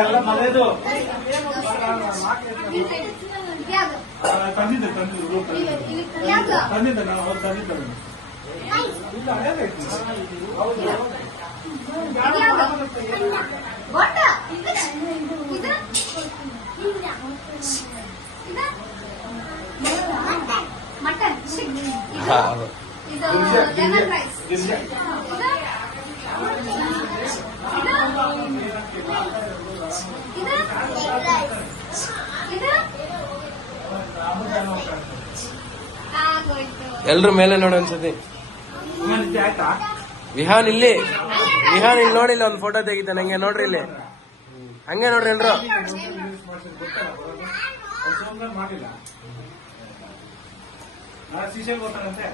ಅಲ್ಲ ಮನೆದು ತಂದಿದ್ದೆ ತಂದಿದ್ದೆ ನಾವು ಅವ್ರು ತಂದಿದ್ದೆ ಇಲ್ಲ ಅದೇನೈತಿ ಹೌದು ಮಟನ್ ಇದು ಲೆಮನ್ ರೈಸ್ ಎಲ್ರು ಮೇಲೆ ನೋಡಿ ಅನ್ಸತಿ. ವಿಹಾನ್ ಇಲ್ಲಿ ನೋಡಿಲ್ಲ, ಒಂದು ಫೋಟೋ ತೆಗಿತ ನಂಗೆ ನೋಡ್ರಿ ಇಲ್ಲಿ, ಹಂಗೆ ನೋಡ್ರಿ ಎಲ್ರು. ಮಾಡಿಲ್ಲ. ನಾಳೆ ಶ್ರೀಶೈಲ್ ಹೋಗ್ತಾನಂತೆ.